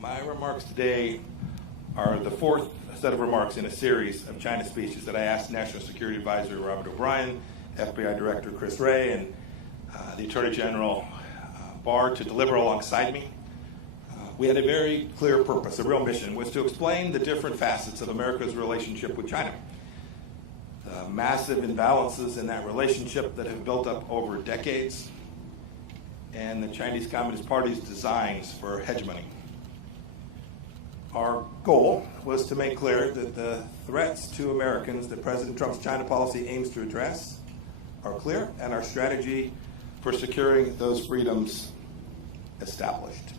My remarks today are the fourth set of remarks in a series of China speeches that I asked National Security Advisor Robert O'Brien, FBI Director Chris Wray, and the Attorney General Barr to deliver alongside me. We had a very clear purpose, a real mission, was to explain the different facets of America's relationship with China. The massive imbalances in that relationship that have built up over decades, and the Chinese Communist Party's designs for hegemony. Our goal was to make clear that the threats to Americans that President Trump's China policy aims to address are clear, and our strategy for securing those freedoms established.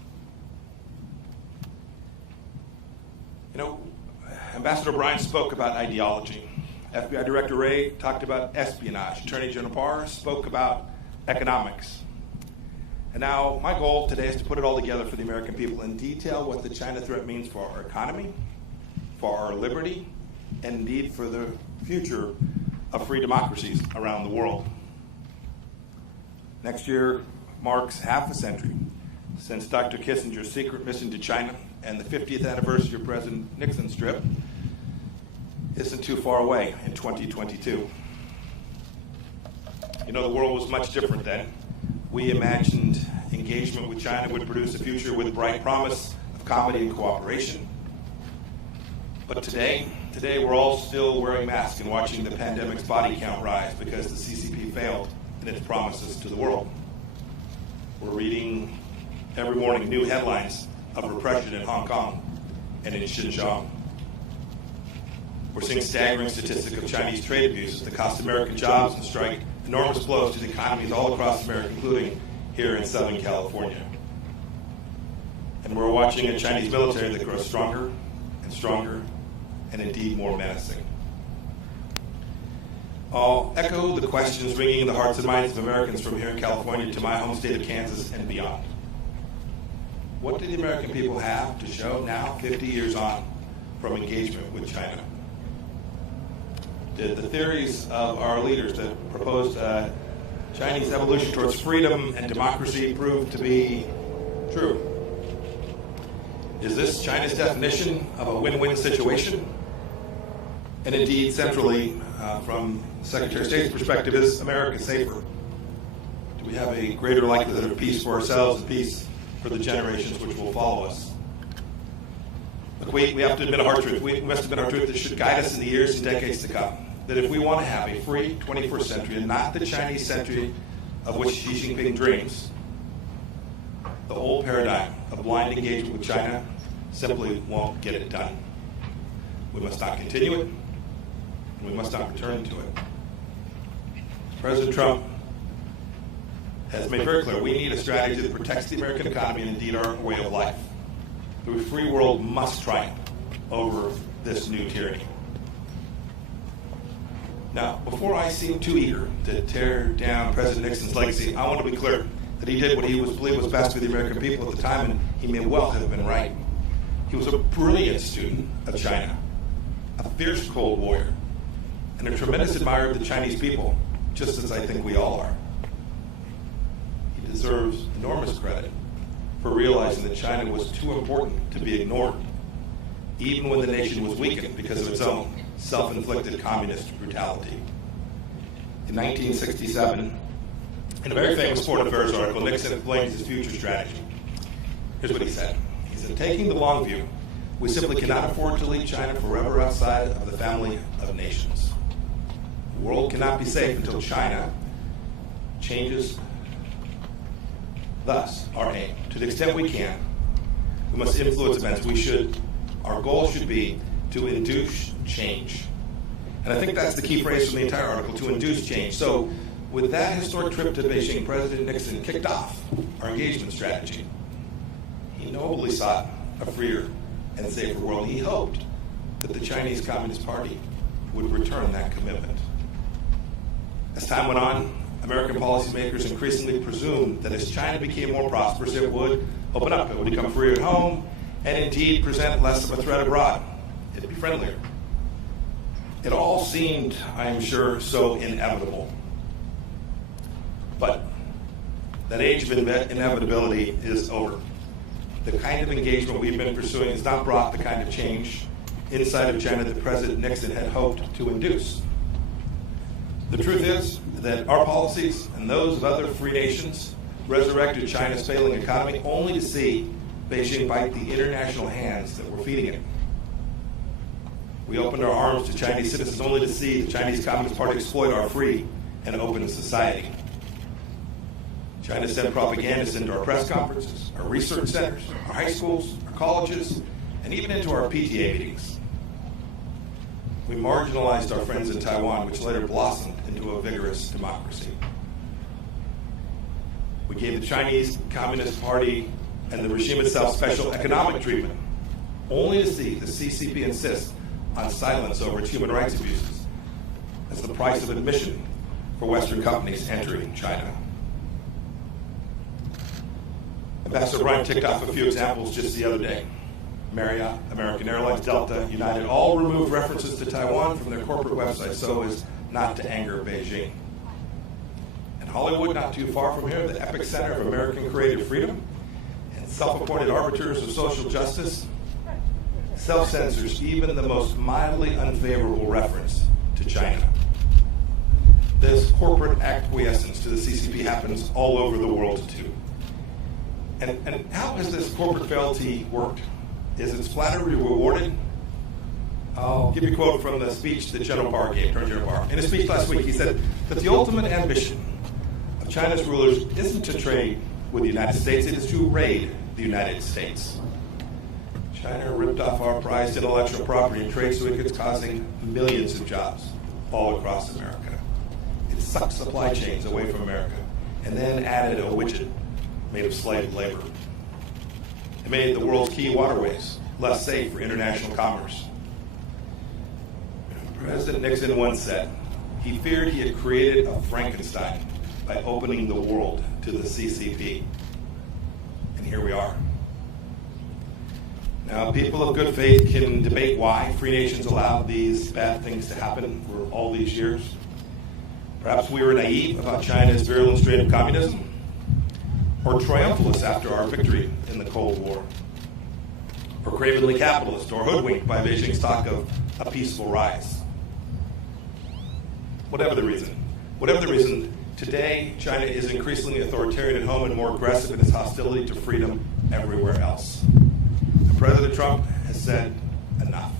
You know, Ambassador O'Brien spoke about ideology. FBI Director Wray talked about espionage. Attorney General Barr spoke about economics. And now my goal today is to put it all together for the American people and detail what the China threat means for our economy, for our liberty, and indeed for the future of free democracies around the world. Next year marks half a century since Dr. Kissinger's secret mission to China, and the 50th anniversary of President Nixon's trip isn't too far away in 2022. You know, the world was much different then. We imagined engagement with China would produce a future with bright promise of comedy and cooperation. But today we're all still wearing masks and watching the pandemic's body count rise because the CCP failed in its promises to the world. We're reading every morning new headlines of repression in Hong Kong and in Xinjiang. We're seeing staggering statistics of Chinese trade abuses that cost American jobs and strike enormous blows to the economies all across America, including here in Southern California. And we're watching a Chinese military that grows stronger and stronger and indeed more menacing. I'll echo the questions ringing in the hearts and minds of Americans from here in California to my home state of Kansas and beyond. What do the American people have to show now, 50 years on, from engagement with China? Did the theories of our leaders that proposed Chinese evolution towards freedom and democracy prove to be true? Is this China's definition of a win-win situation? And indeed, centrally, from Secretary of State's perspective, is America safer? Do we have a greater likelihood of peace for ourselves and peace for the generations which will follow us? Look, we have to admit a hard truth. We must admit our truth that should guide us in the years and decades to come. That if we want to have a free 21st century and not the Chinese century of which Xi Jinping dreams, the old paradigm of blind engagement with China simply won't get it done. We must not continue it, and we must not return to it. President Trump has made very clear we need a strategy that protects the American economy and indeed our way of life. The free world must triumph over this new tyranny. Now, before I seem too eager to tear down President Nixon's legacy, I want to be clear that he did what he believed was best for the American people at the time, and he may well have been right. He was a brilliant student of China, a fierce Cold Warrior, and a tremendous admirer of the Chinese people, just as I think we all are. He deserves enormous credit for realizing that China was too important to be ignored, even when the nation was weakened because of its own self-inflicted communist brutality. In 1967, in a very famous Foreign Affairs article, Nixon explained his future strategy. Here's what he said. He said, taking the long view, we simply cannot afford to leave China forever outside of the family of nations. The world cannot be safe until China changes. Thus, our aim, to the extent we can, we must influence events. Our goal should be to induce change. And I think that's the key phrase from the entire article, to induce change. So with that historic trip to Beijing, President Nixon kicked off our engagement strategy. He nobly sought a freer and safer world. He hoped that the Chinese Communist Party would return that commitment. As time went on, American policymakers increasingly presumed that as China became more prosperous, it would open up, it would become freer at home, and indeed present less of a threat abroad. It'd be friendlier. It all seemed, I am sure, so inevitable. But that age of inevitability is over. the kind of engagement we've been pursuing has not brought the kind of change inside of China that President Nixon had hoped to induce. The truth is that our policies and those of other free nations resurrected China's failing economy only to see Beijing bite the international hands that were feeding it. We opened our arms to Chinese citizens only to see the Chinese Communist Party exploit our free and open society. China sent propagandists into our press conferences, our research centers, our high schools, our colleges, and even into our PTA meetings. We marginalized our friends in Taiwan, which later blossomed into a vigorous democracy. We gave the Chinese Communist Party and the regime itself special economic treatment, only to see the CCP insist on silence over its human rights abuses as the price of admission for Western companies entering China. Ambassador Bryan ticked off a few examples just the other day. Marriott, American Airlines, Delta, United all removed references to Taiwan from their corporate websites so as not to anger Beijing. And Hollywood, not too far from here, the epicenter of American creative freedom and self-appointed arbiters of social justice, self-censors even the most mildly unfavorable reference to China. This corporate acquiescence to the CCP happens all over the world too. And how has this corporate fealty worked? Is its flattery rewarded? I'll give you a quote from the speech that General Barr gave, General Barr. In his speech last week, he said that the ultimate ambition of China's rulers isn't to trade with the United States, it is to raid the United States. China ripped off our prized intellectual property and trade secrets, causing millions of jobs all across America. It sucked supply chains away from America and then added a widget made of slave labor. It made the world's key waterways less safe for international commerce. President Nixon once said he feared he had created a Frankenstein by opening the world to the CCP. And here we are. Now, people of good faith can debate why free nations allowed these bad things to happen for all these years. Perhaps we were naive about China's virulent strain of communism, or triumphalist after our victory in the Cold War, or cravenly capitalist, or hoodwinked by Beijing's talk of a peaceful rise. Whatever the reason, today China is increasingly authoritarian at home and more aggressive in its hostility to freedom everywhere else. And President Trump has said enough.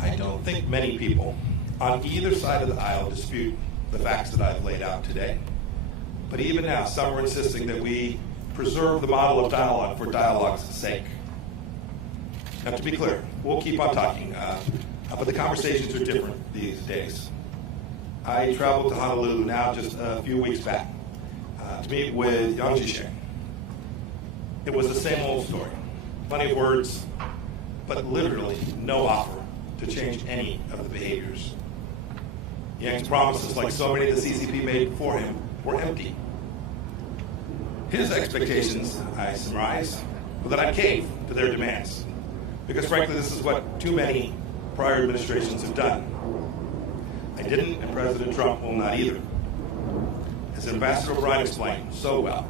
I don't think many people on either side of the aisle dispute the facts that I've laid out today. But even now, some are insisting that we preserve the model of dialogue for dialogue's sake. Now, to be clear, we'll keep on talking, but the conversations are different these days. I traveled to Honolulu now just a few weeks back to meet with Yang Jisheng. It was the same old story. Plenty of words, but literally no offer to change any of the behaviors. Yang's promises, like so many the CCP made for him, were empty. His expectations, I surmise, were that I'd cave to their demands, because frankly this is what too many prior administrations have done. I didn't, and President Trump will not either. As Ambassador Bryan explained so well,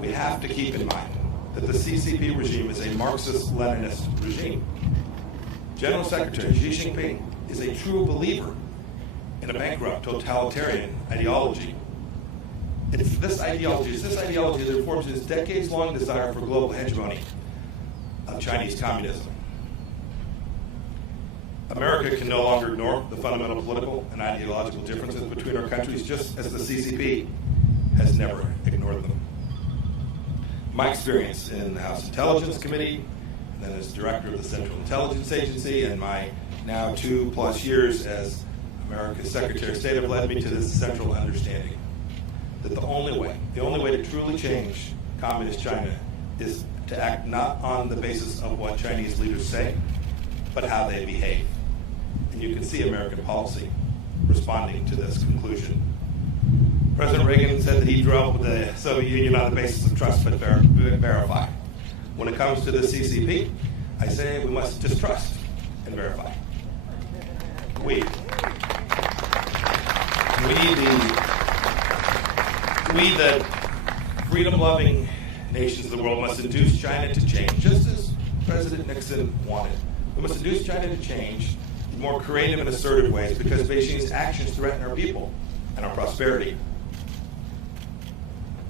we have to keep in mind that the CCP regime is a Marxist-Leninist regime. General Secretary Xi Jinping is a true believer in a bankrupt totalitarian ideology. It's this ideology that informs his decades-long desire for global hegemony of Chinese communism. America can no longer ignore the fundamental political and ideological differences between our countries, just as the CCP has never ignored them. My experience in the House Intelligence Committee, and then as director of the Central Intelligence Agency, and my now 2+ years as America's Secretary of State have led me to this central understanding that the only way to truly change communist China is to act not on the basis of what Chinese leaders say, but how they behave. And you can see American policy responding to this conclusion. President Reagan said that he drew up with the Soviet Union on the basis of trust but verify. When it comes to the CCP, I say we must distrust and verify. We the freedom-loving nations of the world must induce China to change, just as President Nixon wanted. We must induce China to change in more creative and assertive ways because Beijing's actions threaten our people and our prosperity.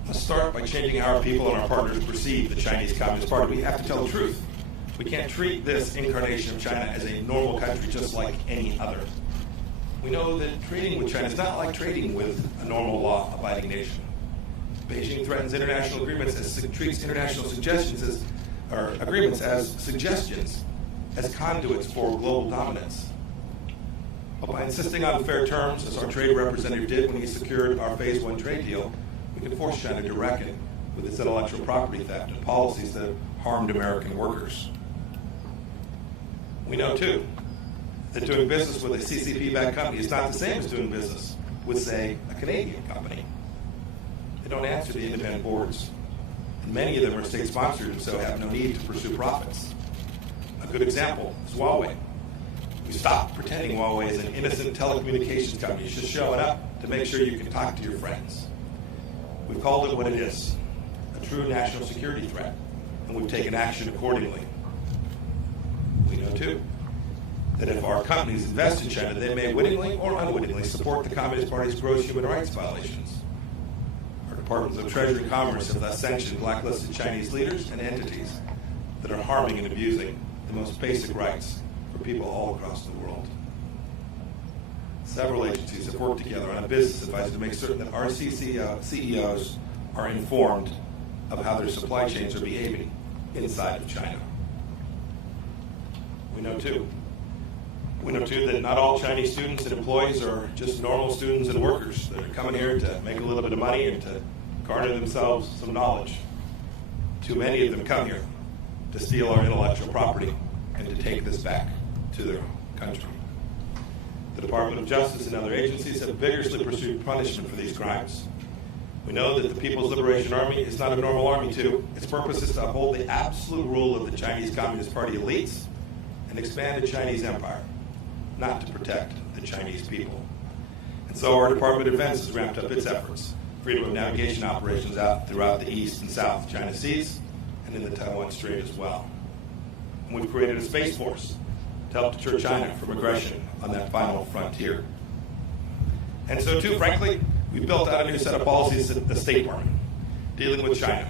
Let's start by changing how our people and our partners perceive the Chinese Communist Party. We have to tell the truth. We can't treat this incarnation of China as a normal country just like any other. We know that trading with China is not like trading with a normal law-abiding nation. Beijing threatens international agreements treats international agreements as suggestions, as conduits for global dominance. But by insisting on fair terms, as our trade representative did when he secured our Phase 1 trade deal, we can force China to reckon with its intellectual property theft and policies that have harmed American workers. We know, too, that doing business with a CCP-backed company is not the same as doing business with, say, a Canadian company. They don't answer to independent boards, and many of them are state-sponsored and so have no need to pursue profits. A good example is Huawei. We stopped pretending Huawei is an innocent telecommunications company, just showing up to make sure you can talk to your friends. We've called it what it is, a true national security threat, and we've taken action accordingly. We know, too, that if our companies invest in China, they may wittingly or unwittingly support the Communist Party's gross human rights violations. Our Departments of Treasury and Commerce have thus sanctioned blacklisted Chinese leaders and entities that are harming and abusing the most basic rights for people all across the world. Several agencies have worked together on a business advice to make certain that our CEOs are informed of how their supply chains are behaving inside of China. We know, too, that not all Chinese students and employees are just normal students and workers that are coming here to make a little bit of money and to garner themselves some knowledge. Too many of them come here to steal our intellectual property and to take this back to their country. The Department of Justice and other agencies have vigorously pursued punishment for these crimes. We know that the People's Liberation Army is not a normal army, too. Its purpose is to uphold the absolute rule of the Chinese Communist Party elites and expand the Chinese empire, not to protect the Chinese people. And so our Department of Defense has ramped up its efforts, freedom of navigation operations out throughout the East and South China Seas and in the Taiwan Strait as well. And we've created a Space Force to help deter China from aggression on that final frontier. And so, too, frankly, we've built out a new set of policies at the State Department dealing with China,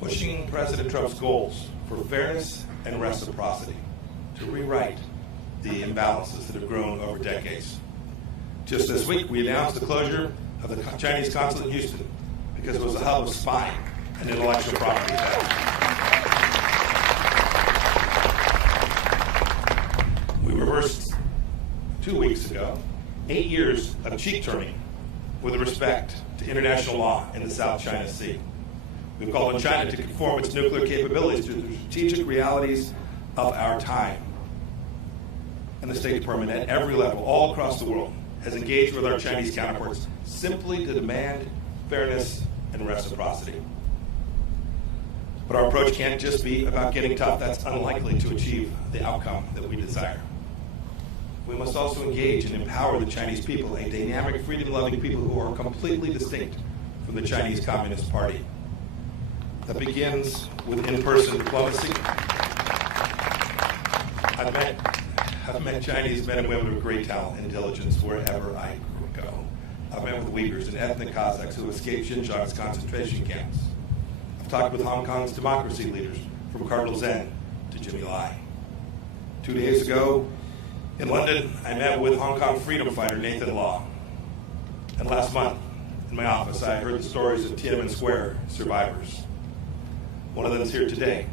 pushing President Trump's goals for fairness and reciprocity to rewrite the imbalances that have grown over decades. Just this week, we announced the closure of the Chinese consulate in Houston because it was a hub of spying and intellectual property theft. We reversed 2 weeks ago 8 years of cheek turning with respect to international law in the South China Sea. We've called on China to conform its nuclear capabilities to the strategic realities of our time. And the State Department at every level, all across the world, has engaged with our Chinese counterparts simply to demand fairness and reciprocity. But our approach can't just be about getting tough. That's unlikely to achieve the outcome that we desire. We must also engage and empower the Chinese people, a dynamic, freedom-loving people who are completely distinct from the Chinese Communist Party. That begins with in-person diplomacy. I've met Chinese men and women with great talent and diligence wherever I go. I've met with Uyghurs and ethnic Kazakhs who escaped Xinjiang's concentration camps. I've talked with Hong Kong's democracy leaders, from Cardinal Zen to Jimmy Lai. 2 days ago, in London, I met with Hong Kong freedom fighter Nathan Law. And last month, in my office, I heard the stories of Tiananmen Square survivors. One of them is here today.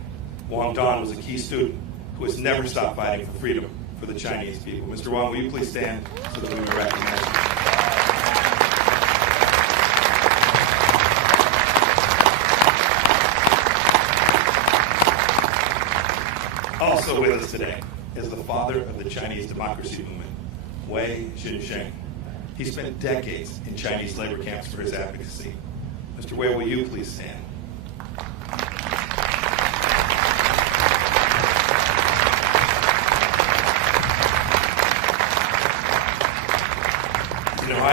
Wang Don was a key student who has never stopped fighting for freedom for the Chinese people. Mr. Wang, will you please stand so that we may recognize you? Also with us today is the father of the Chinese democracy movement, Wei Jinsheng. He spent decades in Chinese labor camps for his advocacy. Mr. Wei, will you please stand?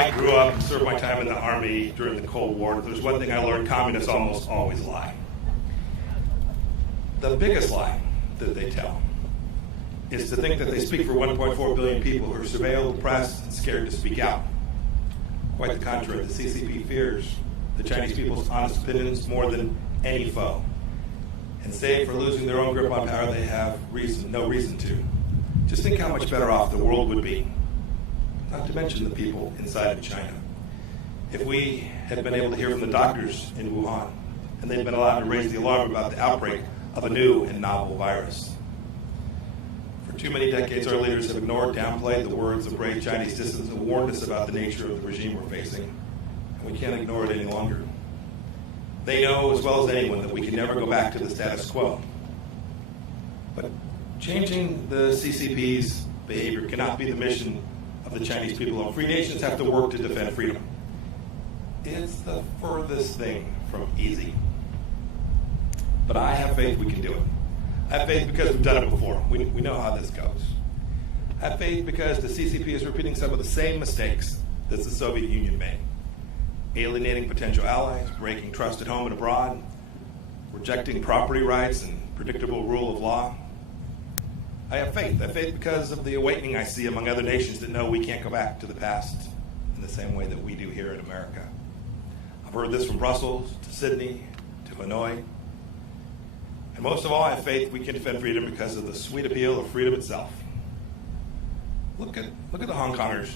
I grew up and served my time in the Army during the Cold War. If there's one thing I learned, communists almost always lie. The biggest lie that they tell is to think that they speak for 1.4 billion people who are surveilled, oppressed, and scared to speak out. Quite the contrary, the CCP fears the Chinese people's honest opinions more than any foe. And save for losing their own grip on power, they have no reason to. Just think how much better off the world would be, not to mention the people inside of China, if we had been able to hear from the doctors in Wuhan, and they'd been allowed to raise the alarm about the outbreak of a new and novel virus. For too many decades, our leaders have ignored, downplayed the words of brave Chinese dissidents and warned us about the nature of the regime we're facing, and we can't ignore it any longer. They know as well as anyone that we can never go back to the status quo. But changing the CCP's behavior cannot be the mission of the Chinese people alone. Free nations have to work to defend freedom. It's the furthest thing from easy. But I have faith we can do it. I have faith because we've done it before. We know how this goes. I have faith because the CCP is repeating some of the same mistakes that the Soviet Union made. Alienating potential allies, breaking trust at home and abroad, rejecting property rights and predictable rule of law. I have faith. I have faith because of the awakening I see among other nations that know we can't go back to the past in the same way that we do here in America. I've heard this from Brussels to Sydney to Hanoi. And most of all, I have faith we can defend freedom because of the sweet appeal of freedom itself. Look at the Hong Kongers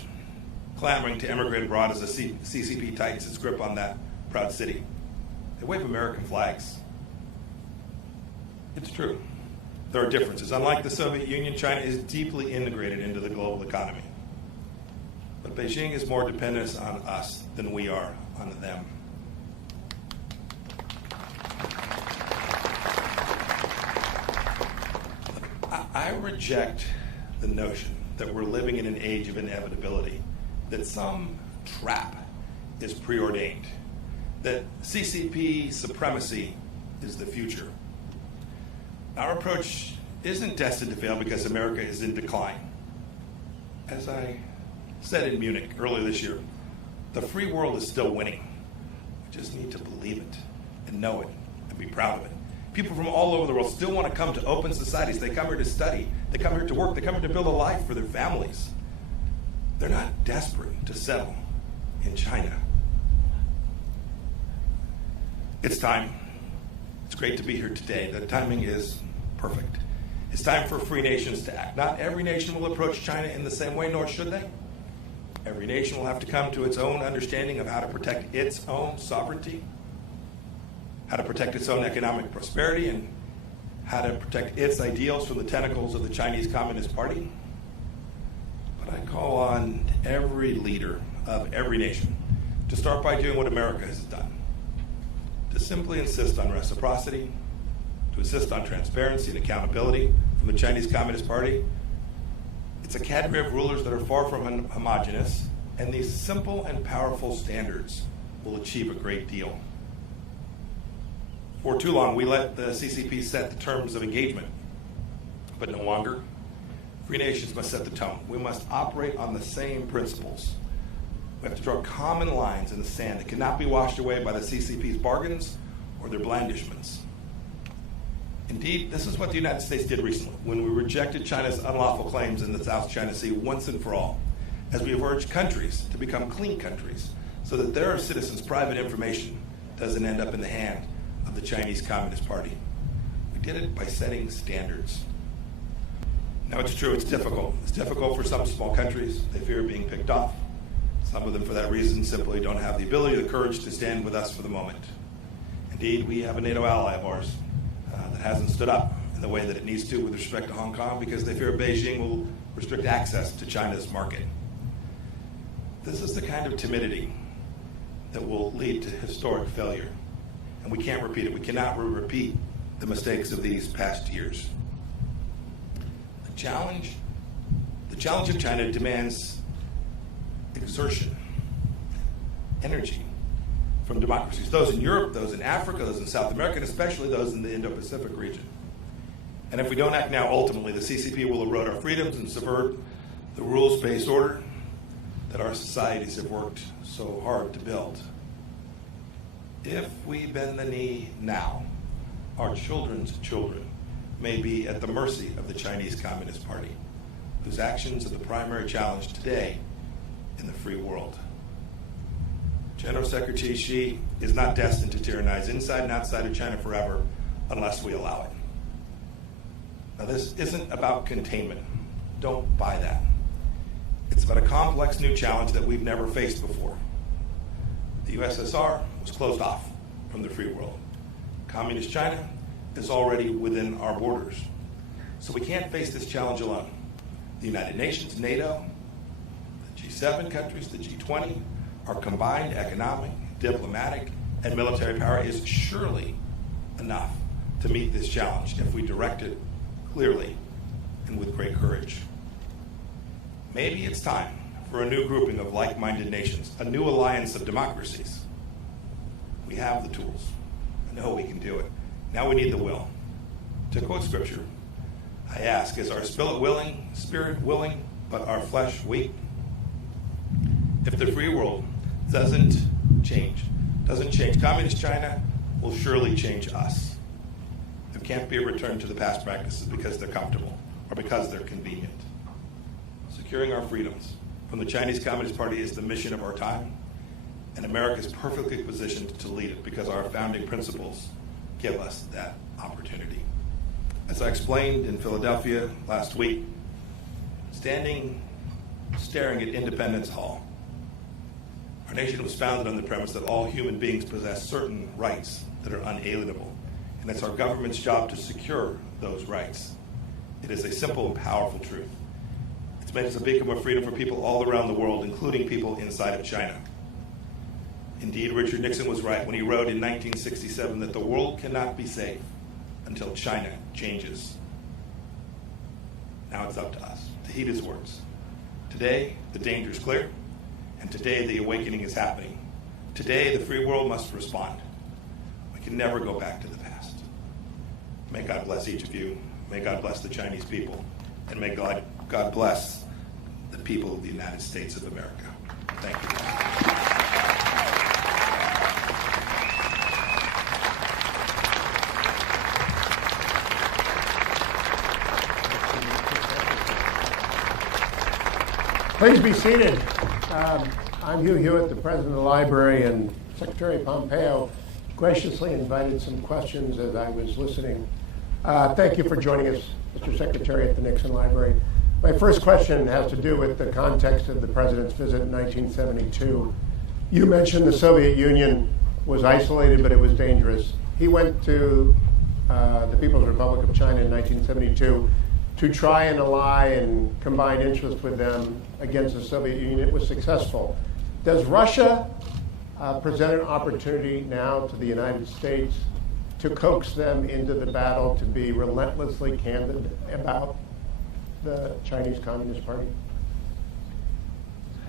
clamoring to emigrate abroad as the CCP tightens its grip on that proud city. They wave American flags. It's true. There are differences. Unlike the Soviet Union, China is deeply integrated into the global economy. But Beijing is more dependent on us than we are on them. I reject the notion that we're living in an age of inevitability, that some trap is preordained, that CCP supremacy is the future. Our approach isn't destined to fail because America is in decline. As I said in Munich earlier this year, the free world is still winning. We just need to believe it and know it and be proud of it. People from all over the world still want to come to open societies. They come here to study. They come here to work. They come here to build a life for their families. They're not desperate to settle in China. It's time. It's great to be here today. The timing is perfect. It's time for free nations to act. Not every nation will approach China in the same way, nor should they. Every nation will have to come to its own understanding of how to protect its own sovereignty, how to protect its own economic prosperity, and how to protect its ideals from the tentacles of the Chinese Communist Party. But I call on every leader of every nation to start by doing what America has done, to simply insist on reciprocity, to insist on transparency and accountability from the Chinese Communist Party. It's a cadre of rulers that are far from homogeneous, and these simple and powerful standards will achieve a great deal. For too long, we let the CCP set the terms of engagement, but no longer. Free nations must set the tone. We must operate on the same principles. We have to draw common lines in the sand that cannot be washed away by the CCP's bargains or their blandishments. Indeed, this is what the United States did recently when we rejected China's unlawful claims in the South China Sea once and for all, as we have urged countries to become clean countries so that their citizens' private information doesn't end up in the hand of the Chinese Communist Party. We did it by setting standards. Now, it's true, it's difficult. It's difficult for some small countries. They fear being picked off. Some of them, for that reason, simply don't have the ability or the courage to stand with us for the moment. Indeed, we have a NATO ally of ours that hasn't stood up in the way that it needs to with respect to Hong Kong because they fear Beijing will restrict access to China's market. This is the kind of timidity that will lead to historic failure. And we can't repeat it. We cannot repeat the mistakes of these past years. The challenge of China demands exertion, energy from democracies, those in Europe, those in Africa, those in South America, and especially those in the Indo-Pacific region. And if we don't act now, ultimately, the CCP will erode our freedoms and subvert the rules-based order that our societies have worked so hard to build. If we bend the knee now, our children's children may be at the mercy of the Chinese Communist Party, whose actions are the primary challenge today in the free world. General Secretary Xi is not destined to tyrannize inside and outside of China forever unless we allow it. Now, this isn't about containment. Don't buy that. It's about a complex new challenge that we've never faced before. The USSR was closed off from the free world. Communist China is already within our borders. So we can't face this challenge alone. The United Nations, NATO, the G7 countries, the G20, our combined economic, diplomatic, and military power is surely enough to meet this challenge if we direct it clearly and with great courage. Maybe it's time for a new grouping of like-minded nations, a new alliance of democracies. We have the tools. I know we can do it. Now we need the will. To quote scripture, I ask, is our spirit willing, but our flesh weak? If the free world doesn't change, Communist China will surely change us. There can't be a return to the past practices because they're comfortable or because they're convenient. Securing our freedoms from the Chinese Communist Party is the mission of our time, and America is perfectly positioned to lead it because our founding principles give us that opportunity. As I explained in Philadelphia last week, staring at Independence Hall, our nation was founded on the premise that all human beings possess certain rights that are unalienable, and it's our government's job to secure those rights. It is a simple and powerful truth. It's made us a beacon of freedom for people all around the world, including people inside of China. Indeed, Richard Nixon was right when he wrote in 1967 that the world cannot be safe until China changes. Now it's up to us to heed his words. Today, the danger is clear, and today the awakening is happening. Today, the free world must respond. We can never go back to the past. May God bless each of you. May God bless the Chinese people. And may God bless the people of the United States of America. Thank you. Please be seated. I'm Hugh Hewitt, the president of the library, and Secretary Pompeo graciously invited some questions as I was listening. Thank you for joining us, Mr. Secretary, at the Nixon Library. My first question has to do with the context of the president's visit in 1972. You mentioned the Soviet Union was isolated, but it was dangerous. He went to the People's Republic of China in 1972 to try and ally and combine interests with them against the Soviet Union. It was successful. Does Russia present an opportunity now to the United States to coax them into the battle to be relentlessly candid about the Chinese Communist Party?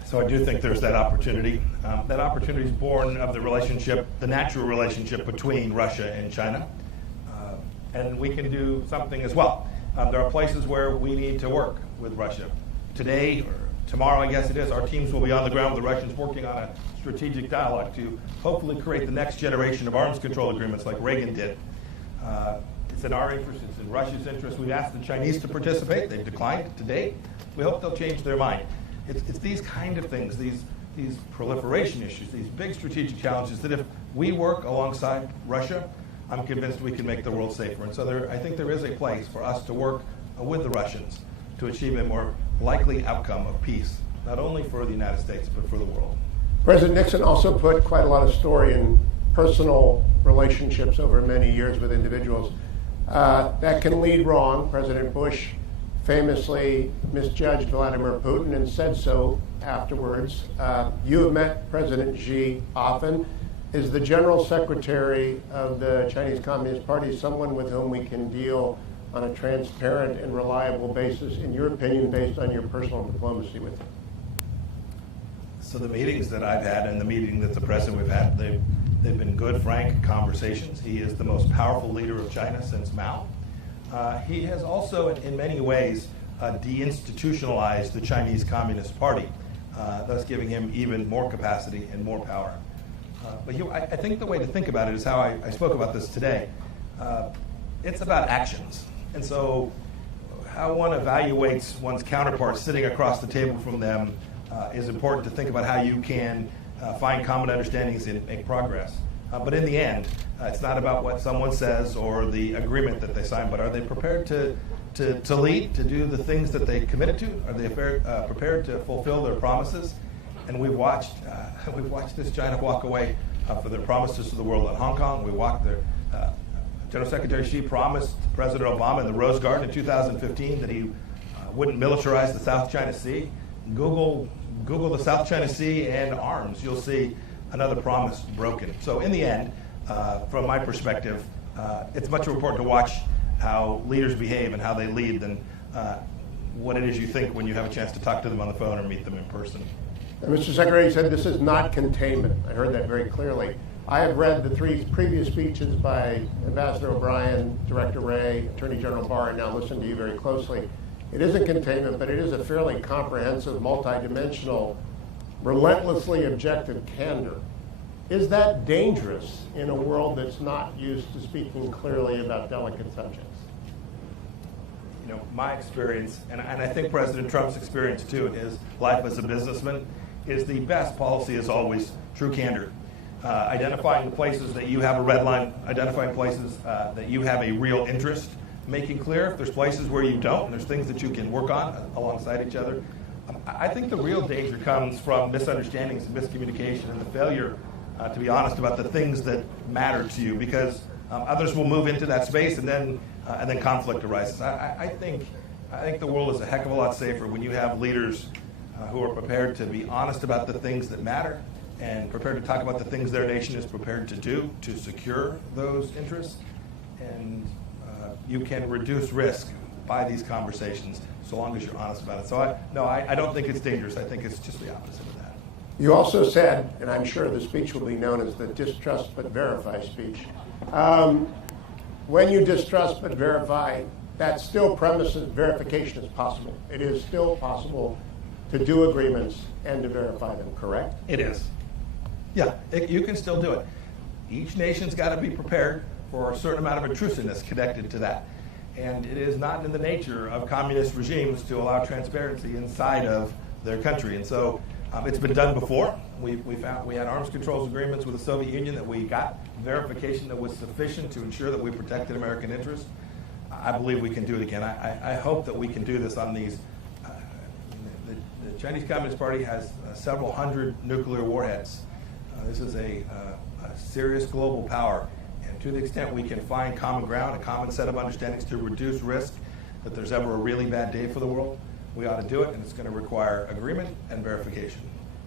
So I do think there's that opportunity. That opportunity is born of the relationship, the natural relationship between Russia and China. And we can do something as well. There are places where we need to work with Russia. Today, or tomorrow, I guess it is, our teams will be on the ground with the Russians working on a strategic dialogue to hopefully create the next generation of arms control agreements like Reagan did. It's in our interest, it's in Russia's interest. We've asked the Chinese to participate. They've declined to date. We hope they'll change their mind. It's these kind of things, these proliferation issues, these big strategic challenges that if we work alongside Russia, I'm convinced we can make the world safer. And so I think there is a place for us to work with the Russians to achieve a more likely outcome of peace, not only for the United States, but for the world. President Nixon also put quite a lot of story in personal relationships over many years with individuals. That can lead wrong. President Bush famously misjudged Vladimir Putin and said so afterwards. You have met President Xi often. Is the General Secretary of the Chinese Communist Party someone with whom we can deal on a transparent and reliable basis, in your opinion, based on your personal diplomacy with him? So the meetings that I've had and the meeting that the president we've had, they've been good, frank conversations. He is the most powerful leader of China since Mao. He has also, in many ways, deinstitutionalized the Chinese Communist Party. thus giving him even more capacity and more power. But I think the way to think about it is how I spoke about this today. It's about actions. And so how one evaluates one's counterparts sitting across the table from them is important to think about how you can find common understandings and make progress. But in the end, it's not about what someone says or the agreement that they sign, but are they prepared to lead, to do the things that they committed to? Are they prepared to fulfill their promises? And we've watched this China walk away for their promises to the world on Hong Kong. We watched their General Secretary Xi promised President Obama in the Rose Garden in 2015 that he wouldn't militarize the South China Sea. Google the South China Sea and arms. You'll see another promise broken. So in the end, from my perspective, it's much more important to watch how leaders behave and how they lead than what it is you think when you have a chance to talk to them on the phone or meet them in person. Mr. Secretary, you said this is not containment. I heard that very clearly. I have read the 3 previous speeches by Ambassador O'Brien, Director Wray, Attorney General Barr, and now listen to you very closely. It isn't containment, but it is a fairly comprehensive, multidimensional, relentlessly objective candor. Is that dangerous in a world that's not used to speaking clearly about delicate subjects? You know, my experience, and I think President Trump's experience too, in his life as a businessman, is the best policy is always true candor. Identifying the places that you have a red line, identifying places that you have a real interest, making clear if there's places where you don't, and there's things that you can work on alongside each other. I think the real danger comes from misunderstandings and miscommunication and the failure to be honest about the things that matter to you, because others will move into that space and then conflict arises. I think the world is a heck of a lot safer when you have leaders who are prepared to be honest about the things that matter and prepared to talk about the things their nation is prepared to do to secure those interests. And you can reduce risk by these conversations so long as you're honest about it. So I don't think it's dangerous. I think it's just the opposite of that. You also said, and I'm sure the speech will be known as the distrust but verify speech. When you distrust but verify, that still premises verification is possible. It is still possible to do agreements and to verify them, correct? It is. Yeah, you can still do it. Each nation's got to be prepared for a certain amount of intrusiveness connected to that. And it is not in the nature of communist regimes to allow transparency inside of their country. And so it's been done before. We had arms controls agreements with the Soviet Union that we got verification that was sufficient to ensure that we protected American interests. I believe we can do it again. I hope that we can do this on these. The Chinese Communist Party has several hundred nuclear warheads. This is a serious global power. And to the extent we can find common ground, a common set of understandings to reduce risk that there's ever a really bad day for the world, we ought to do it, and it's going to require agreement and verification.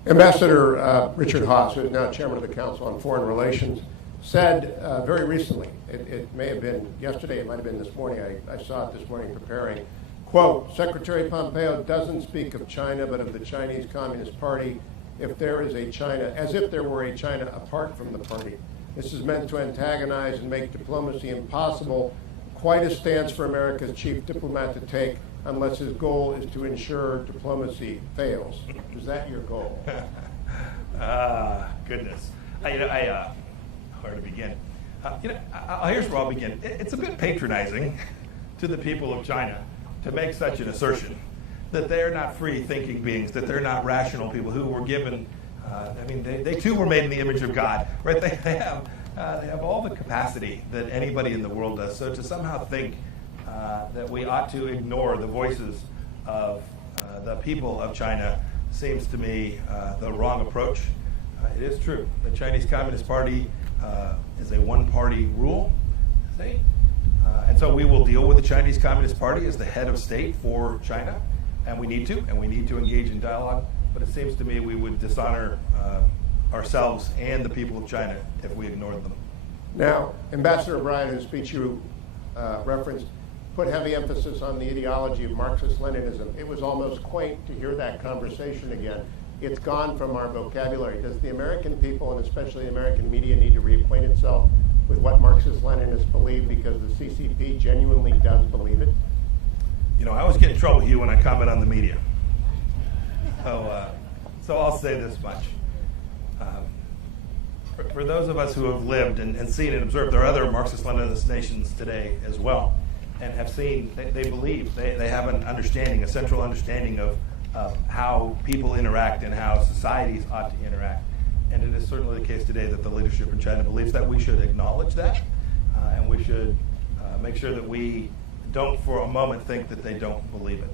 Ambassador Richard Haas, who is now chairman of the Council on Foreign Relations, said very recently, it may have been yesterday, it might have been this morning, I saw it this morning preparing, quote, Secretary Pompeo doesn't speak of China, but of the Chinese Communist Party, if there is a China, as if there were a China apart from the party. This is meant to antagonize and make diplomacy impossible, quite a stance for America's chief diplomat to take, unless his goal is to ensure diplomacy fails. Is that your goal? Goodness. Where to begin? Here's where I'll begin. It's a bit patronizing to the people of China to make such an assertion that they're not free-thinking beings, that they're not rational people who were given. They too were made in the image of God, right? They have all the capacity that anybody in the world does. So to somehow think that we ought to ignore the voices of the people of China seems to me the wrong approach. It is true. The Chinese Communist Party is a one-party rule state. And so we will deal with the Chinese Communist Party as the head of state for China, and we need to engage in dialogue. But it seems to me we would dishonor ourselves and the people of China if we ignored them. Now, Ambassador O'Brien, whose speech you referenced, put heavy emphasis on the ideology of Marxist-Leninism. It was almost quaint to hear that conversation again. It's gone from our vocabulary. Does the American people, and especially the American media, need to reacquaint itself with what Marxist-Leninists believe, because the CCP genuinely does believe it? You know, I always get in trouble, Hugh, when I comment on the media. So I'll say this much. For those of us who have lived and seen and observed, there are other Marxist-Leninist nations today as well, and have seen, they believe, they have an understanding, a central understanding of how people interact and how societies ought to interact. And it is certainly the case today that the leadership in China believes that. We should acknowledge that, and we should make sure that we don't for a moment think that they don't believe it.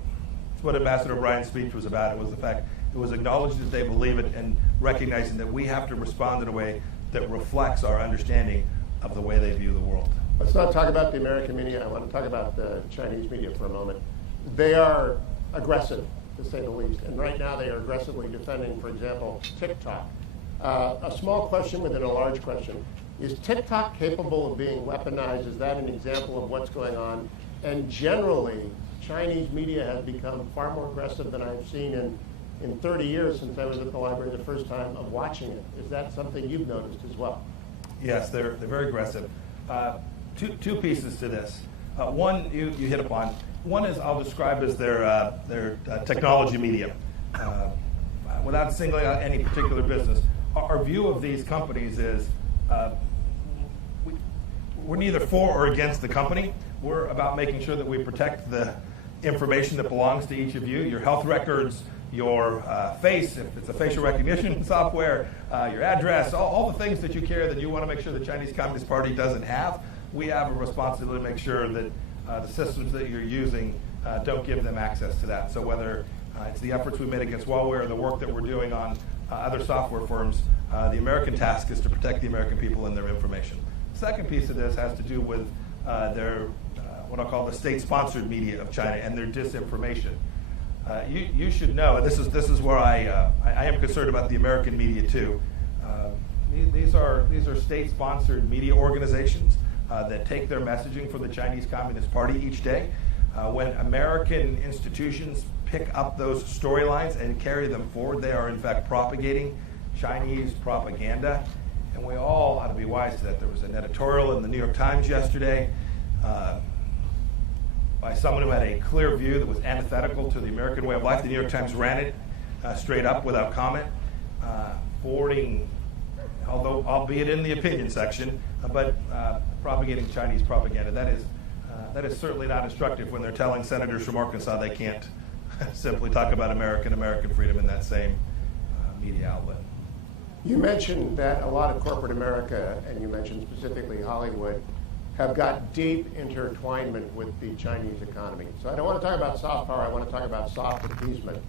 That's what Ambassador Bryan's speech was about. It was the fact it was acknowledged that they believe it and recognizing that we have to respond in a way that reflects our understanding of the way they view the world. Let's not talk about the American media. I want to talk about the Chinese media for a moment. They are aggressive, to say the least. And right now they are aggressively defending, for example, TikTok. A small question within a large question. Is TikTok capable of being weaponized? Is that an example of what's going on? And generally, Chinese media has become far more aggressive than I've seen in 30 years since I was at the library the first time of watching it. Is that something you've noticed as well? Yes, they're very aggressive. Two pieces to this. One you hit upon. One is I'll describe as their technology media. Without singling out any particular business, our view of these companies is we're neither for or against the company. We're about making sure that we protect the information that belongs to each of you, your health records, your face, if it's a facial recognition software, your address, all the things that you carry that you want to make sure the Chinese Communist Party doesn't have. We have a responsibility to make sure that the systems that you're using don't give them access to that. So whether it's the efforts we made against Huawei or the work that we're doing on other software firms, the American task is to protect the American people and their information. The second piece of this has to do with their what I'll call the state-sponsored media of China and their disinformation. You should know, and this is where I am concerned about the American media too. These are state-sponsored media organizations that take their messaging from the Chinese Communist Party each day. When American institutions pick up those storylines and carry them forward, they are in fact propagating Chinese propaganda, and we all ought to be wise to that. There was an editorial in the New York Times yesterday by someone who had a clear view that was antithetical to the American way of life. The New York Times ran it straight up without comment, forwarding, although albeit in the opinion section, but propagating Chinese propaganda. That is certainly not instructive when they're telling senators from Arkansas they can't simply talk about American freedom in that same media outlet. You mentioned that a lot of corporate America, and you mentioned specifically Hollywood, have got deep intertwinement with the Chinese economy. So I don't want to talk about soft power, I want to talk about soft appeasement.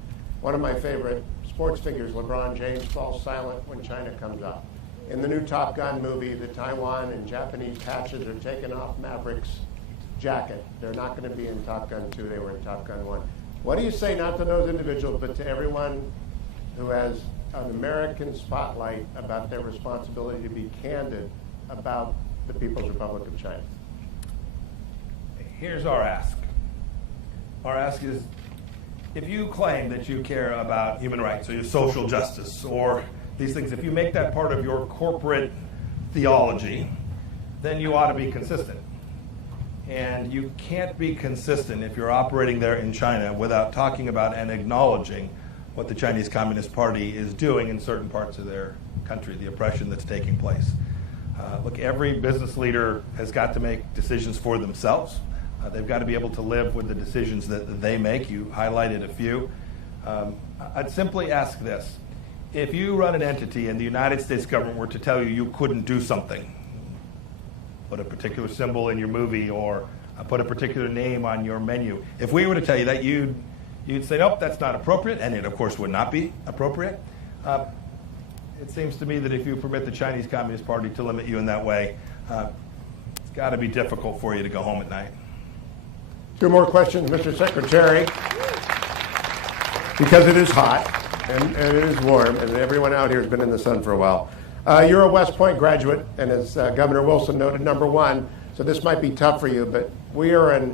One of my favorite sports figures, LeBron James, falls silent when China comes up. In the new Top Gun movie, the Taiwan and Japanese patches are taken off Maverick's jacket. They're not going to be in Top Gun 2, they were in Top Gun 1. What do you say, not to those individuals, but to everyone who has an American spotlight about their responsibility to be candid about the People's Republic of China? Here's our ask. Our ask is, if you claim that you care about human rights or your social justice or these things, if you make that part of your corporate theology, then you ought to be consistent. And you can't be consistent if you're operating there in China without talking about and acknowledging what the Chinese Communist Party is doing in certain parts of their country, the oppression that's taking place. Look, every business leader has got to make decisions for themselves. They've got to be able to live with the decisions that they make. You highlighted a few. I'd simply ask this. If you run an entity and the United States government were to tell you couldn't do something, put a particular symbol in your movie or put a particular name on your menu, if we were to tell you that, you'd say, nope, that's not appropriate, and it, of course, would not be appropriate. It seems to me that if you permit the Chinese Communist Party to limit you in that way, it's got to be difficult for you to go home at night. Two more questions, Mr. Secretary. Because it is hot and it is warm, and everyone out here has been in the sun for a while. You're a West Point graduate, and as Governor Wilson noted, #1, so this might be tough for you, but we are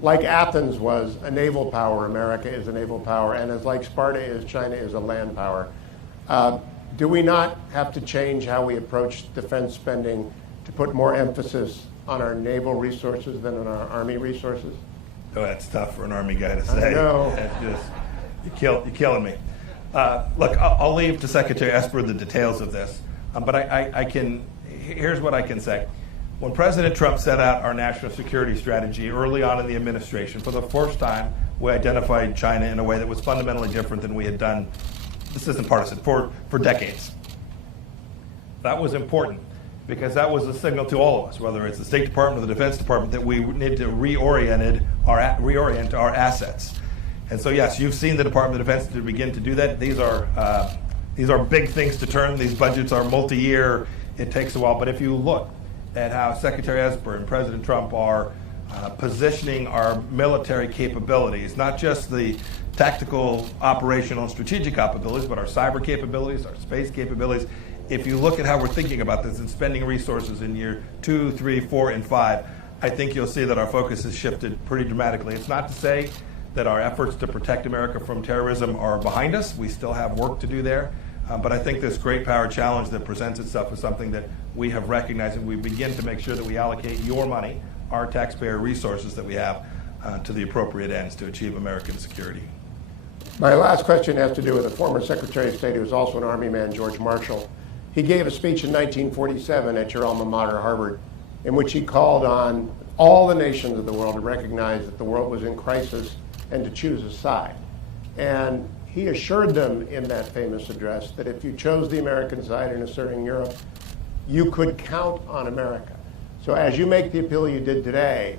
like Athens was a naval power, America is a naval power, and as like Sparta is, China is a land power. Do we not have to change how we approach defense spending to put more emphasis on our naval resources than on our Army resources? Oh, that's tough for an Army guy to say. I know. You're killing me. Look, I'll leave to Secretary Esper the details of this, but here's what I can say. When President Trump set out our national security strategy early on in the administration, for the first time, we identified China in a way that was fundamentally different than we had done, this isn't partisan, for decades. That was important because that was a signal to all of us, whether it's the State Department or the Defense Department, that we need to reorient our assets. And so, yes, you've seen the Department of Defense to begin to do that. These are big things to turn. These budgets are multi-year. It takes a while. But if you look at how Secretary Esper and President Trump are positioning our military capabilities, not just the tactical, operational, and strategic capabilities, but our cyber capabilities, our space capabilities. If you look at how we're thinking about this and spending resources in year 2, 3, 4, and 5, I think you'll see that our focus has shifted pretty dramatically. It's not to say that our efforts to protect America from terrorism are behind us. We still have work to do there. But I think this great power challenge that presents itself is something that we have recognized, and we begin to make sure that we allocate your money, our taxpayer resources that we have, to the appropriate ends to achieve American security. My last question has to do with a former Secretary of State who was also an Army man, George Marshall. He gave a speech in 1947 at your alma mater, Harvard, in which he called on all the nations of the world to recognize that the world was in crisis and to choose a side. And he assured them in that famous address that if you chose the American side in asserting Europe, you could count on America. So as you make the appeal you did today,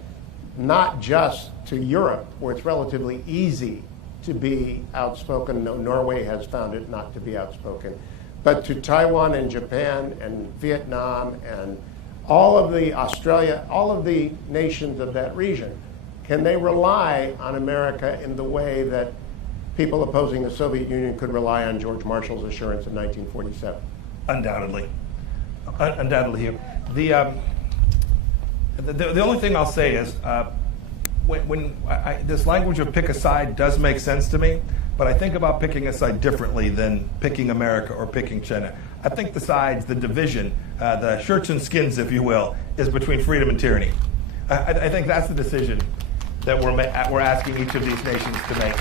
not just to Europe, where it's relatively easy to be outspoken, no, Norway has found it not to be outspoken, but to Taiwan and Japan and Vietnam and all of the Australia, all of the nations of that region, can they rely on America in the way that people opposing the Soviet Union could rely on George Marshall's assurance in 1947? Undoubtedly. Undoubtedly. The only thing I'll say is this language of pick a side does make sense to me, but I think about picking a side differently than picking America or picking China. I think the sides, the division, the shirts and skins, if you will, is between freedom and tyranny. I think that's the decision that we're asking each of these nations to make.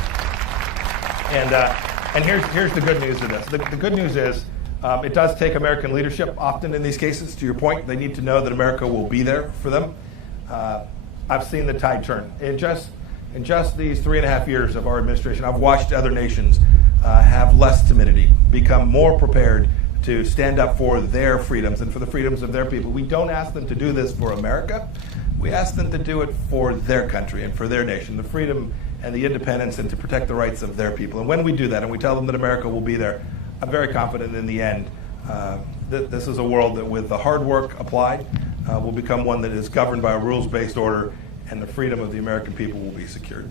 And here's the good news of this. The good news is it does take American leadership often in these cases. To your point, they need to know that America will be there for them. I've seen the tide turn. In just these 3.5 years of our administration, I've watched other nations have less timidity, become more prepared to stand up for their freedoms and for the freedoms of their people. We don't ask them to do this for America. We ask them to do it for their country and for their nation, the freedom and the independence, and to protect the rights of their people. And when we do that and we tell them that America will be there, I'm very confident in the end that this is a world that, with the hard work applied, will become one that is governed by a rules-based order, and the freedom of the American people will be secured.